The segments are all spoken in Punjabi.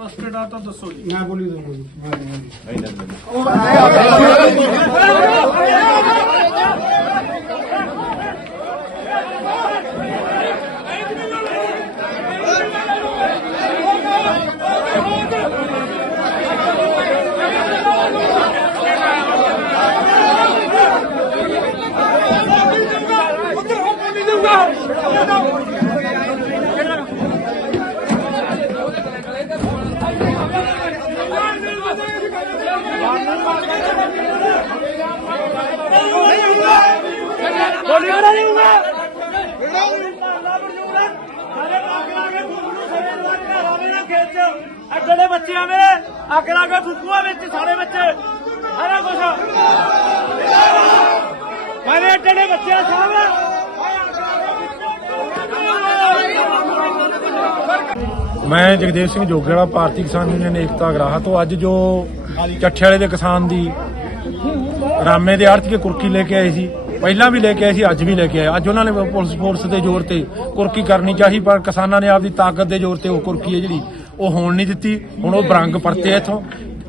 ਇੰਟਰਸਟਿਡ ਆ ਤਾਂ ਦੱਸੋ ਜੀ। ਮੈਂ ਬੋਲੀ ਦਊਂਗਾ ਜੀ ਹਾਂਜੀ ਹਾਂਜੀ ਜਿਹੜੇ ਬੱਚੇ ਆ ਮੇਰੇ ਅੱਗ ਲਾ ਕੇ ਫੁੱਕੂਆ ਵਿੱਚ ਸਾਰੇ ਬੱਚੇ ਸਾਰਾ ਕੁਝ ਮੇਰੇ ਜਿਹੜੇ ਬੱਚੇ ਆ ਮੈਂ ਜਗਦੇਵ ਸਿੰਘ ਜੋਗੇਵਾਲਾ ਭਾਰਤੀ ਕਿਸਾਨ ਯੂਨੀਅਨ ਏਕਤਾ ਅਗਰਾਹਾ ਤੋਂ ਅੱਜ ਜੋ ਚੱਠੇ ਵਾਲੇ ਦੇ ਕਿਸਾਨ ਦੀ, ਰਾਮੇ ਦੇ ਆੜਤ ਕੇ ਕੁਰਕੀ ਲੈ ਕੇ ਆਏ ਸੀ, ਪਹਿਲਾਂ ਵੀ ਲੈ ਕੇ ਆਏ ਸੀ, ਅੱਜ ਵੀ ਲੈ ਕੇ ਆਏ। ਅੱਜ ਉਹਨਾਂ ਨੇ ਪੁਲਿਸ ਫੋਰਸ ਦੇ ਜ਼ੋਰ ਤੇ ਕੁਰਕੀ ਕਰਨੀ ਚਾਹੀ, ਪਰ ਕਿਸਾਨਾਂ ਨੇ ਆਪਦੀ ਤਾਕਤ ਦੇ ਜ਼ੋਰ ਤੇ ਉਹ ਕੁਰਕੀ ਹੈ ਜਿਹੜੀ, ਉਹ ਹੋਣ ਨਹੀਂ ਦਿੱਤੀ। ਹੁਣ ਉਹ ਬਰੰਗ ਪਰਤੇ ਇਥੋਂ।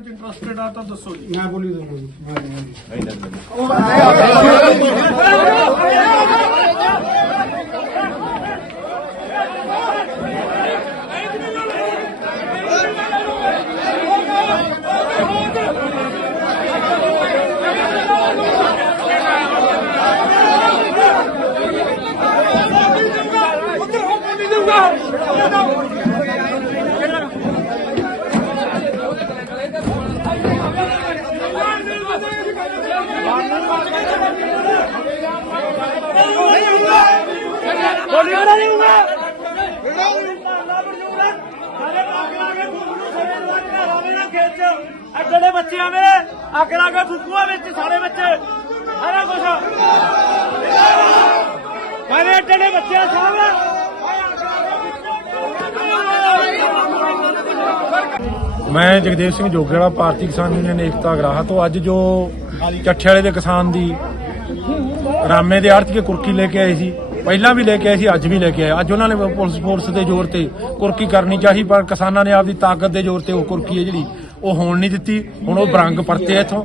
ਦੇਣ ਚ ਇੰਟਰਸਟਿਡ ਆ ਤਾਂ ਦੱਸੋ ਜੀ। ਮੈਂ ਬੋਲੀ ਦਊਂਗਾ ਜੀ। ਹਾਂਜੀ ਹਾਂਜੀ ਉਹਨਾਂ ਦੀ ਉਮਰ ਸਾਰੇ ਅੱਗ ਲਾ ਕੇ ਮੇਰੇ ਅੱਗ ਲਾ ਕੇ ਫੁੱਕੂਆ ਵਿੱਚ ਸਾਰੇ ਬੱਚੇ ਸਾਰਾ ਕੁਝ ਮੇਰੇ ਜਿਹੜੇ ਬੱਚੇ ਆ ਮੈਂ ਜਗਦੇਵ ਸਿੰਘ ਜੋਗੇੜਾ ਭਾਰਤੀ ਕਿਸਾਨ ਯੂਨੀਅਨ ਏਕਤਾ ਅਗਰਾਹਾ ਤੋਂ ਅੱਜ ਜੋ ਚੱਠੇ ਵਾਲੇ ਦੇ ਕਿਸਾਨ ਦੀ, ਰਾਮੇ ਦੇ ਆੜਤ ਕੇ ਕੁਰਕੀ ਲੈ ਕੇ ਆਏ ਸੀ, ਪਹਿਲਾਂ ਵੀ ਲੈ ਕੇ ਆਏ ਸੀ, ਅੱਜ ਵੀ ਲੈ ਕੇ ਆਏ। ਅੱਜ ਉਹਨਾਂ ਨੇ ਪੁਲਿਸ ਫੋਰਸ ਦੇ ਜ਼ੋਰ ਤੇ ਕੁਰਕੀ ਕਰਨੀ ਚਾਹੀ, ਪਰ ਕਿਸਾਨਾਂ ਨੇ ਆਪਦੀ ਤਾਕਤ ਦੇ ਜ਼ੋਰ ਤੇ ਉਹ ਕੁਰਕੀ ਹੈ ਜਿਹੜੀ, ਉਹ ਹੋਣ ਨਹੀਂ ਦਿੱਤੀ। ਹੁਣ ਉਹ ਬਰੰਗ ਪਰਤੇ ਇੱਥੋਂ।